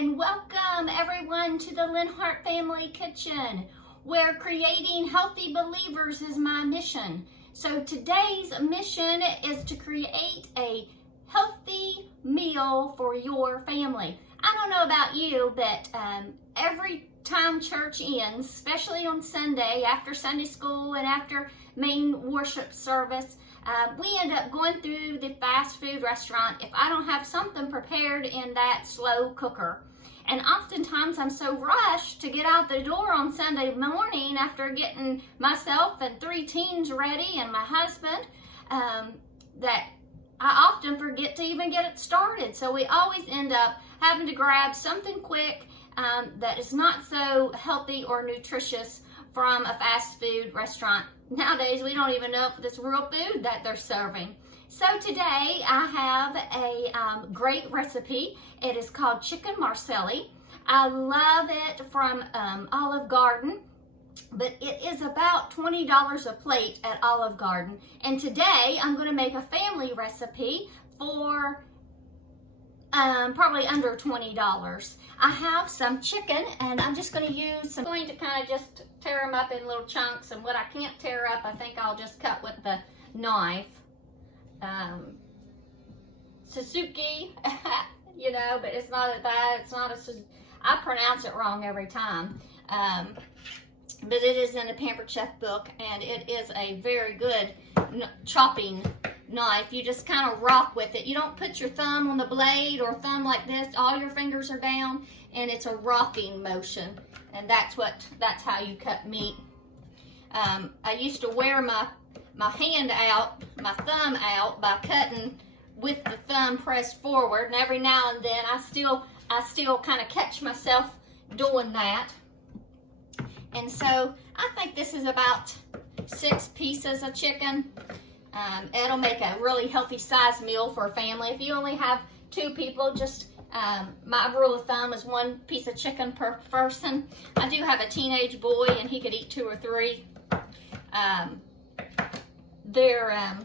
and welcome everyone to the Linhart Family Kitchen, where creating healthy believers is my mission. So today's mission is to create a healthy meal for your family. I don't know about you, but every time church ends, especially on Sunday, after Sunday school and after main worship service, we end up going through the fast food restaurant if I don't have something prepared in that slow cooker. And oftentimes I'm so rushed to get out the door on Sunday morning after getting myself and 3 teens ready and my husband that I often forget to even get it started. So we always end up having to grab something quick that is not so healthy or nutritious from a fast food restaurant. Nowadays, we don't even know if it's real food that they're serving. So today, I have a great recipe. It is called chicken Marcella. I love it from Olive Garden, but it is about $20 a plate at Olive Garden. And today, I'm going to make a family recipe for probably under $20. I have some chicken, and I'm just going to use some, I'm going to kind of just tear them up in little chunks, and what I can't tear up, I think I'll just cut with the knife. Suzuki, you know, but it's not that, it's not a, I pronounce it wrong every time. But it is in the Pampered Chef book, and it is a very good chopping knife. You just kind of rock with it. You don't put your thumb on the blade or thumb like this. All your fingers are down, and it's a rocking motion, and that's how you cut meat. I used to wear my hand out, my thumb out, by cutting with the thumb pressed forward, and every now and then I still kind of catch myself doing that. And so I think this is about 6 pieces of chicken. It'll make a really healthy size meal for a family. If you only have 2 people, just my rule of thumb is 1 piece of chicken per person. I do have a teenage boy, and he could eat 2 or 3. They're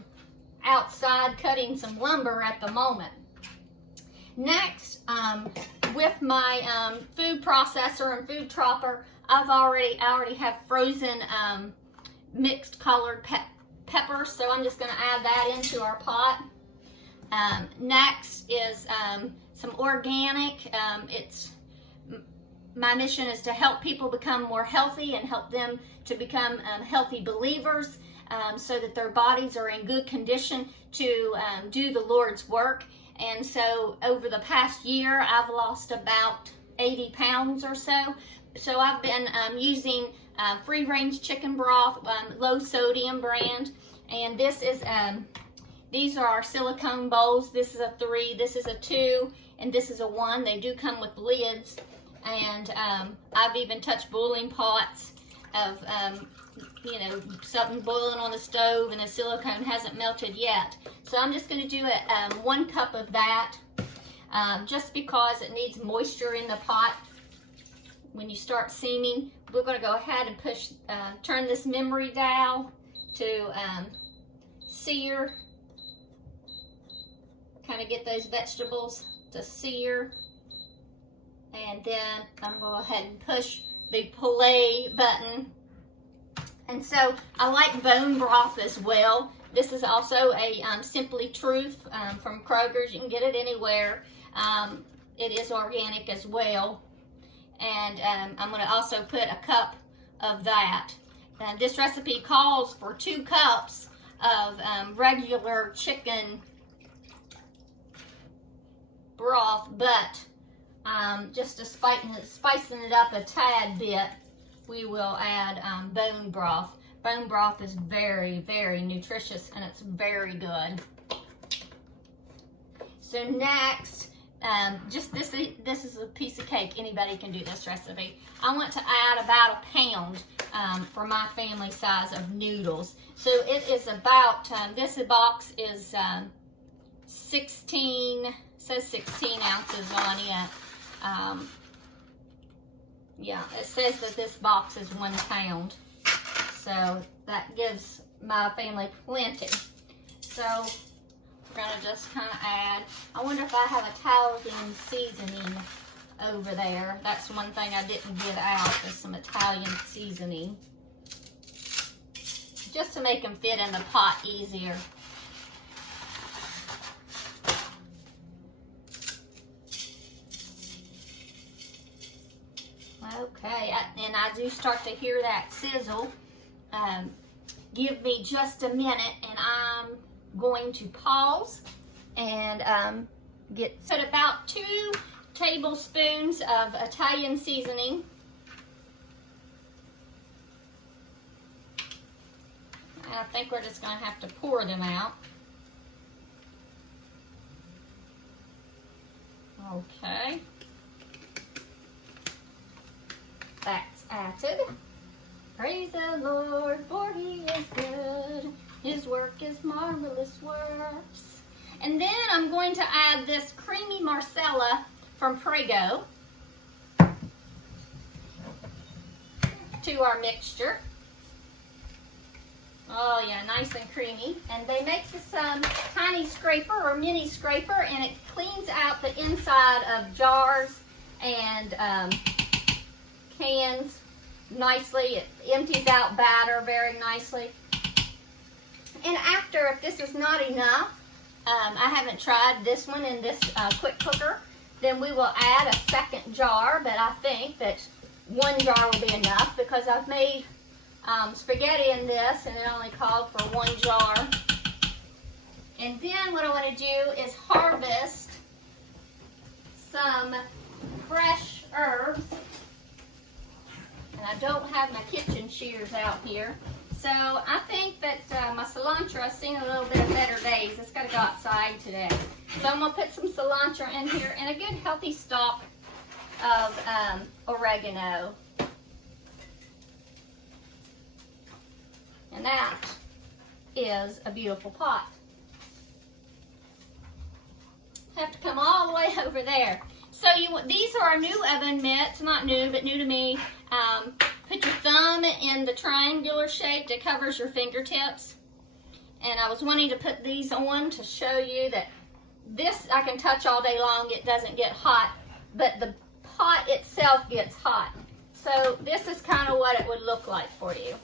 outside cutting some lumber at the moment. Next, with my food processor and food chopper, I already have frozen mixed colored peppers, so I'm just going to add that into our pot. Next is some organic. My mission is to help people become more healthy and help them to become healthy believers, so that their bodies are in good condition to do the Lord's work. And so over the past year, I've lost about 80 pounds or so. So I've been using free-range chicken broth, low sodium brand, and this is these are our silicone bowls. This is a 3, this is a 2, and this is a 1. They do come with lids, and I've even touched boiling pots of you know, something boiling on the stove, and the silicone hasn't melted yet. So I'm just going to do 1 cup of that, just because it needs moisture in the pot. When you start seaming, we're going to go ahead and push, turn this memory dial to sear. Kind of get those vegetables to sear. And then I'm going to go ahead and push the play button. And so I like bone broth as well. This is also a Simply Truth from Kroger's. You can get it anywhere. It is organic as well. And I'm going to also put a cup of that. And this recipe calls for 2 cups of regular chicken broth, but just to spicing it up a tad bit, we will add bone broth. Bone broth is very, very nutritious, and it's very good. So next, just this is a piece of cake. Anybody can do this recipe. I want to add about 1 pound for my family size of noodles. So it is about, this box is 16, says 16 ounces on it. Yeah, it says that this box is 1 pound. So that gives my family plenty. So we're gonna just kind of add, I wonder if I have Italian seasoning over there. That's one thing I didn't get out, is some Italian seasoning, just to make them fit in the pot easier. Okay, and I do start to hear that sizzle. Give me just a minute and I'm going to pause and set about 2 tablespoons of Italian seasoning. And I think we're just going to have to pour them out. Okay. That's added. Praise the Lord, for He is good. His work is marvelous works. And then I'm going to add this creamy Marcella from Prego to our mixture. Oh yeah, nice and creamy. And they make this tiny scraper or mini scraper, and it cleans out the inside of jars and cans nicely. It empties out batter very nicely. And after, if this is not enough, I haven't tried this one in this quick cooker, then we will add a second jar, but I think that 1 jar will be enough because I've made spaghetti in this and it only called for 1 jar. And then what I want to do is harvest some fresh herbs. And I don't have my kitchen shears out here. So I think that my cilantro has seen a little bit of better days. It's got to go outside today. So I'm going to put some cilantro in here and a good healthy stalk of oregano. And that is a beautiful pot. Have to come all the way over there. So these are our new oven mitts, not new, but new to me. Put your thumb in the triangular shape that covers your fingertips. And I was wanting to put these on to show you that this I can touch all day long. It doesn't get hot, but the pot itself gets hot. So this is kind of what it would look like for you.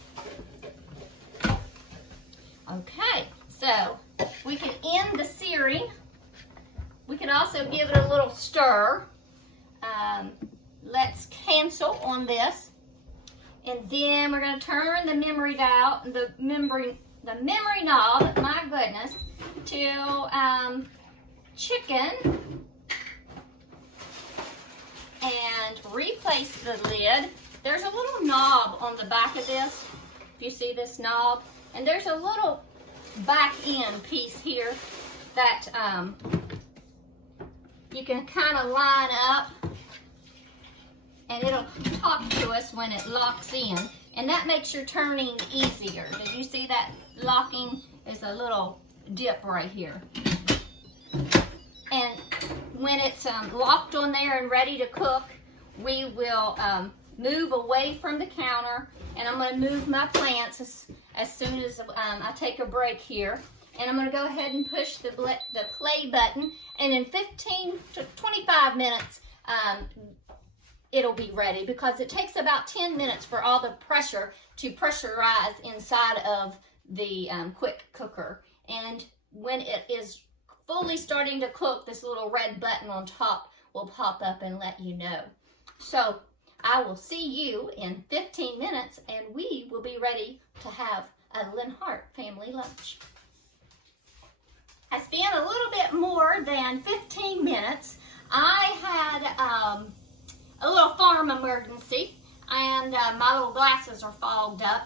Okay, so we can end the searing. We can also give it a little stir. Let's cancel on this. And then we're going to turn the memory dial, the memory knob, my goodness, to chicken. And replace the lid. There's a little knob on the back of this, if you see this knob. And there's a little back end piece here that you can kind of line up, and it'll talk to us when it locks in, and that makes your turning easier. Did you see that locking? Is a little dip right here, and when it's locked on there and ready to cook, we will move away from the counter, and I'm going to move my plants as soon as I take a break here. And I'm going to go ahead and push the play button, and in 15 to 25 minutes it'll be ready, because it takes about 10 minutes for all the pressure to pressurize inside of the quick cooker. And when it is fully starting to cook, this little red button on top will pop up and let you know. So I will see you in 15 minutes, and we will be ready to have a Lynn Hart family lunch. I spent a little bit more than 15 minutes. I had a little farm emergency, and my little glasses are fogged up.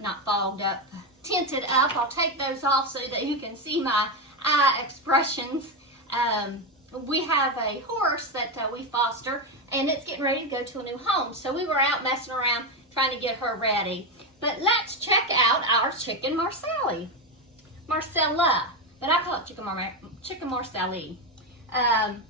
Not fogged up, tinted up. I'll take those off so that you can see my eye expressions. We have a horse that we foster, and it's getting ready to go to a new home. So we were out messing around trying to get her ready. But let's check out our chicken Marcella. But I call it chicken Marsala.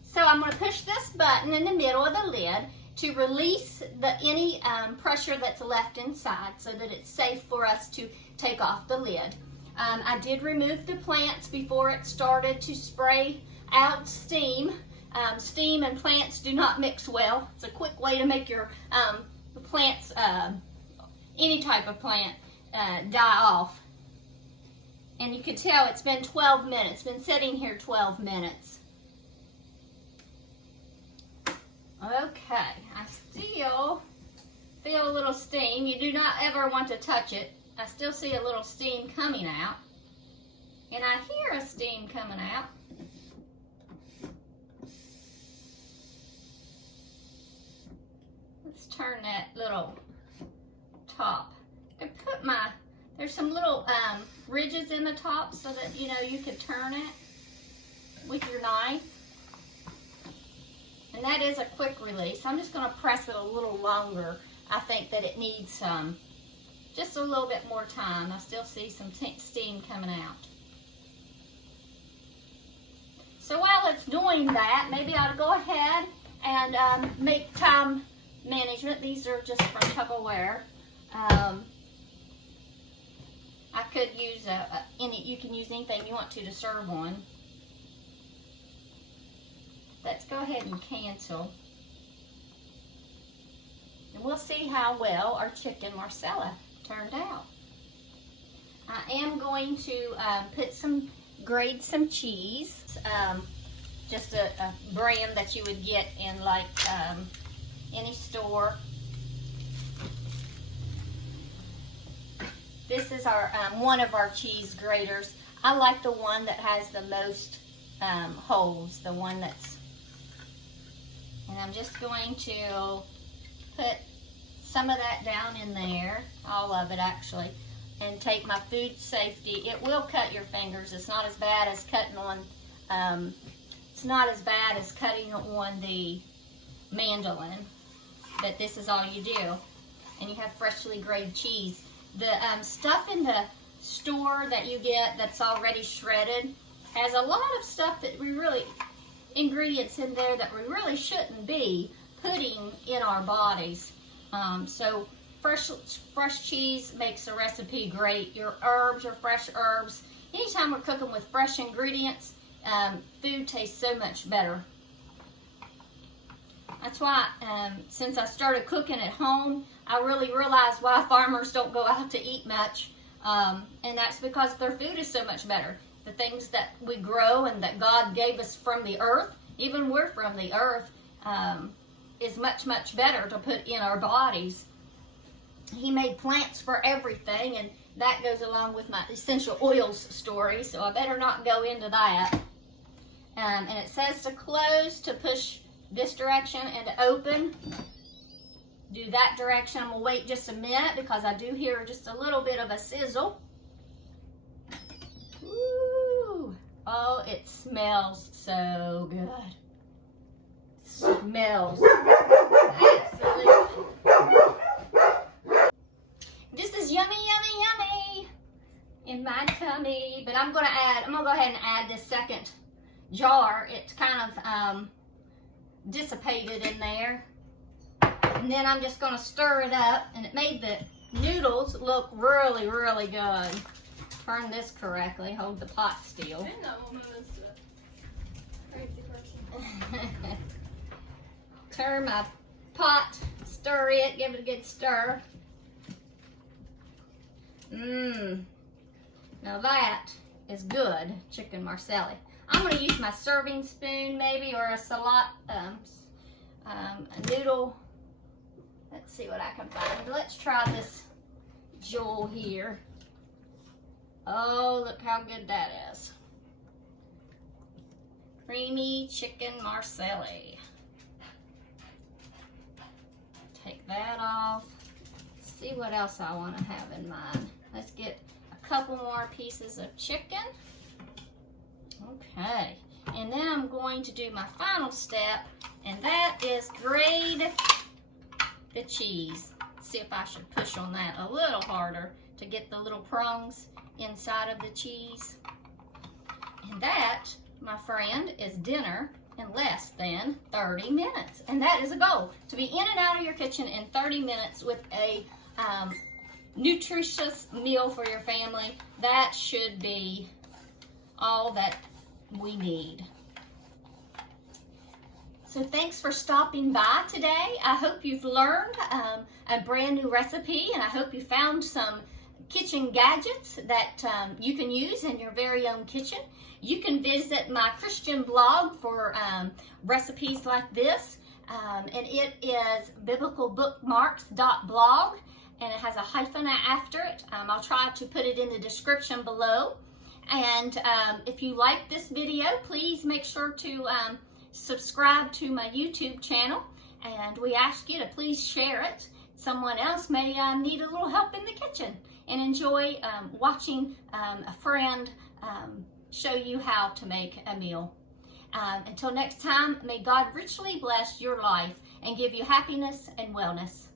So I'm going to push this button in the middle of the lid to release any pressure that's left inside, so that it's safe for us to take off the lid. I did remove the plants before it started to spray out steam, steam and plants do not mix well. It's a quick way to make your plants, any type of plant, die off. And you can tell it's been 12 minutes, been sitting here 12 minutes. Okay, I still feel a little steam. You do not ever want to touch it. I still see a little steam coming out. And I hear a steam coming out. Let's turn that little top. I put my, there's some little ridges in the top so that, you know, you could turn it with your knife. And that is a quick release. I'm just going to press it a little longer. I think that it needs just a little bit more time. I still see some steam coming out. So while it's doing that, maybe I ought to go ahead and make time management. These are just from Tupperware. I could use you can use anything you want to serve on. Let's go ahead and cancel. And we'll see how well our chicken Marcella turned out. I am going to grate some cheese. Just a brand that you would get in like any store. This is our one of our cheese graters. I like the one that has the most holes, the one that's, and I'm just going to put some of that down in there, all of it actually, and take my food safety. It will cut your fingers. It's not as bad as cutting on, it's not as bad as cutting on the mandolin, but this is all you do. And you have freshly grated cheese. The stuff in the store that you get that's already shredded has a lot of stuff that we really, ingredients in there that we really shouldn't be putting in our bodies. So fresh cheese makes the recipe great. Your herbs, your fresh herbs. Anytime we're cooking with fresh ingredients, food tastes so much better. That's why, since I started cooking at home, I really realized why farmers don't go out to eat much. And that's because their food is so much better. The things that we grow and that God gave us from the earth, even we're from the earth, is much, much better to put in our bodies. He made plants for everything, and that goes along with my essential oils story, so I better not go into that. And it says to close, to push this direction, and to open. Do that direction. I'm going to wait just a minute because I do hear just a little bit of a sizzle. Ooh. Oh, it smells so good. Smells absolutely. This is yummy, yummy, yummy in my tummy. But I'm going to go ahead and add this second jar. It's kind of dissipated in there. And then I'm just going to stir it up, and it made the noodles look really, really good. Turn this correctly. Hold the pot still. I know, woman is a crazy person. Turn my pot, stir it, give it a good stir. Now that is good chicken Marcella. I'm going to use my serving spoon maybe, or a noodle. Let's see what I can find. Let's try this jewel here. Oh, look how good that is. Creamy chicken Marcella. Take that off. See what else I want to have in mind. Let's get a couple more pieces of chicken. Okay. And then I'm going to do my final step, and that is grate the cheese. See if I should push on that a little harder to get the little prongs inside of the cheese. And that, my friend, is dinner in less than 30 minutes. And that is a goal, to be in and out of your kitchen in 30 minutes with a nutritious meal for your family. That should be all that we need. So thanks for stopping by today. I hope you've learned a brand new recipe, and I hope you found some kitchen gadgets that you can use in your very own kitchen. You can visit my Christian blog for recipes like this, and it is biblicalbookmarks.blog, and it has a hyphen after it. I'll try to put it in the description below. And if you like this video, please make sure to subscribe to my YouTube channel, and we ask you to please share it. Someone else may need a little help in the kitchen and enjoy watching a friend show you how to make a meal. Until next time, may God richly bless your life and give you happiness and wellness.